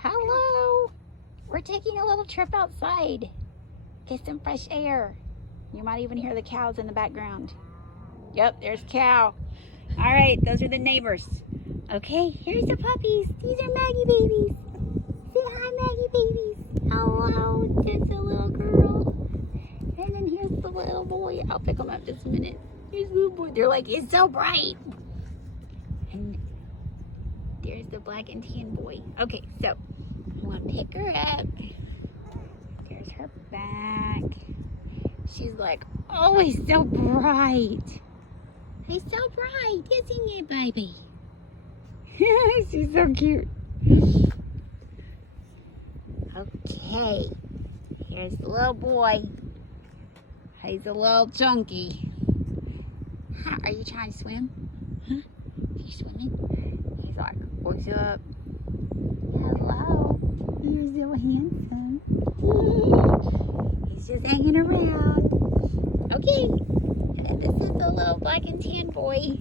Hello. We're taking a little trip outside. Get some fresh air. You might even hear the cows in the background. Yep, there's cow. All right, those are the neighbors. Okay, here's the puppies. These are Maggie babies. Say hi, Maggie babies. Hello, there's the little girl. And then here's the little boy. I'll pick them up just a minute. Here's the little boy. They're like, it's so bright. And there's the black and tan boy. Okay, so I'm gonna pick her up. There's her back. She's like, oh, he's so bright. He's so bright, isn't it, baby? She's so cute. Okay, here's the little boy. He's a little chunky. Are you trying to swim? Huh? Are you swimming? He's like, what's up? Hello. You're so handsome. He's just hanging around. Okay. And then this is the little black and tan boy.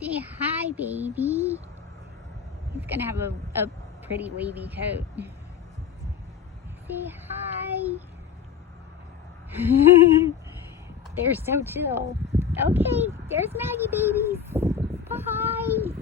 Say hi, baby. He's gonna have a pretty wavy coat. Say hi. They're so chill. Okay, there's Maggie babies. Bye.